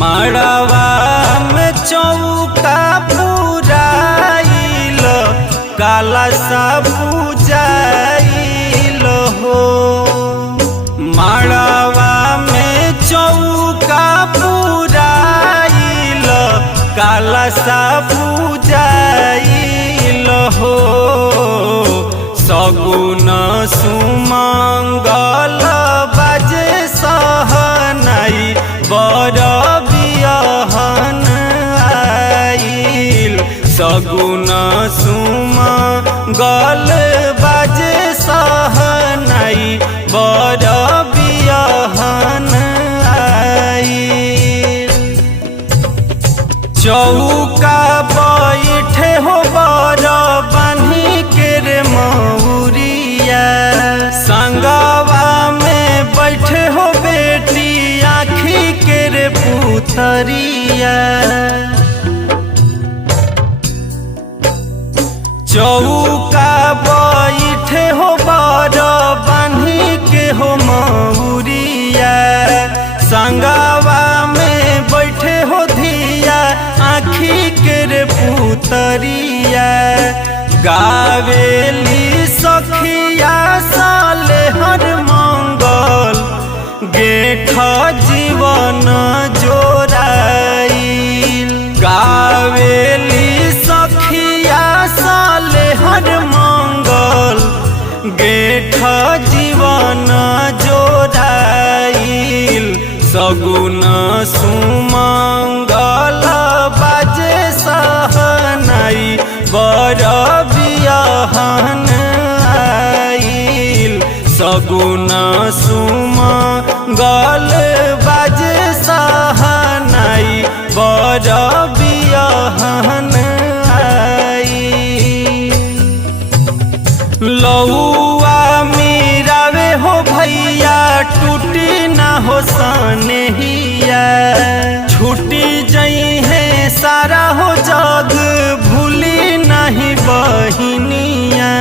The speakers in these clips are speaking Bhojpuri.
मड़वा में चौका पुराइल काला सा पूजाइल हो। मड़वा में चौका पुराइल काला सा पूजाइल हो। सगुन सुमंगल बाजे सहनाई बर बियहन आइल। सगुन सुमंगल बाजे सहनाई बर बियहन आइल। चौका बैठे हो बर बान्ही के रे मौरिया। संगवा में बैठे हो बेटी आँखी के रे पुतरिया। चौका बैठे हो बर बान्ही के हो मौरिया। संगवा में बैठे हो धिया आँखी के रे पुतरिया। गावेली सखिया साले हर मंगल गेठ जीवन जोराइल। गावेली सखिया साले हर मंगल गेठ जीवन जोराइल। सगुन सुमंगल बाजे सहनाई बर बियहन आइल। सगुन सुमंगल बाजे सहनाई बर बियहन आइल। लौआ मिरावे हो भैया टूटी ना हो सनेहिया। छूटी जई है सारा हो जग भूली नहीं बहिनिया।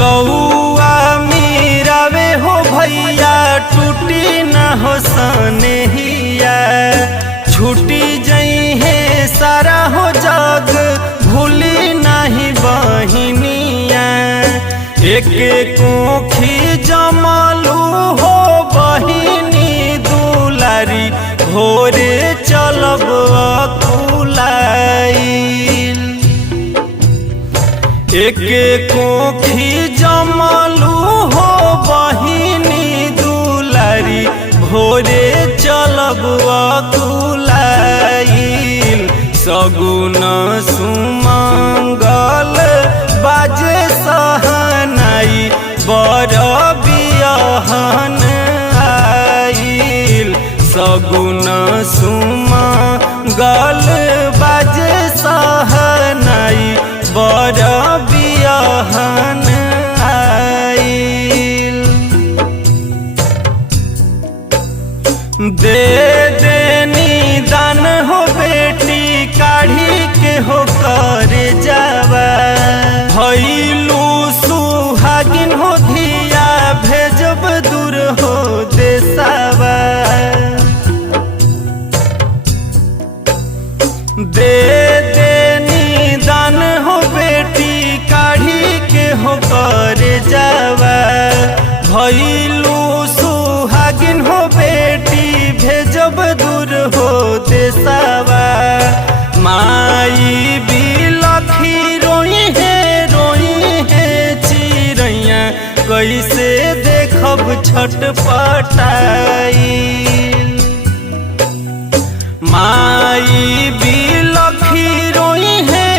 लौआ मिरावे हो भैया टूटी ना हो सनेहिया। छूटी जई है सारा हो जग भूली नहीं बहिनिया। एक कोखी जमलू हो बहिनी दुलारी भोरे चलब अकुलाइल। एक कोखी जमलू हो बहिनी दुलारी भोरे चलब अकुलाइल। सगुन सुमंगल बाजे सहनाई बर बियहन आइल। सगुन सुमंगल बाजे सहनाई बर बियहन आइल। दे देनी दान हो बेटी काढ़ी के हो कर जावा। भइलू सुहागिन हो धिया भेजब दूर हो देसावा। दे देनी दान हो बेटी काढ़ी के हो कर जावा। भइलू सुहागिन हो बेटी भेजब दूर हो देसावा। माई बिलखी रोई है चिड़ैया कैसे देखब छटपटाइल। माई बिलखी रोई है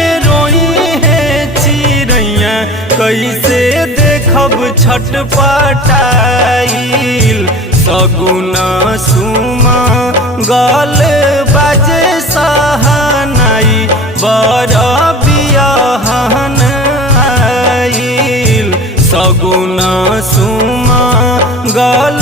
चिड़ैया कैसे देखब छटपटाइल। सगुन सुमंगल बाजे सहनाई बर बियहन आइल। सगुन सुमंगल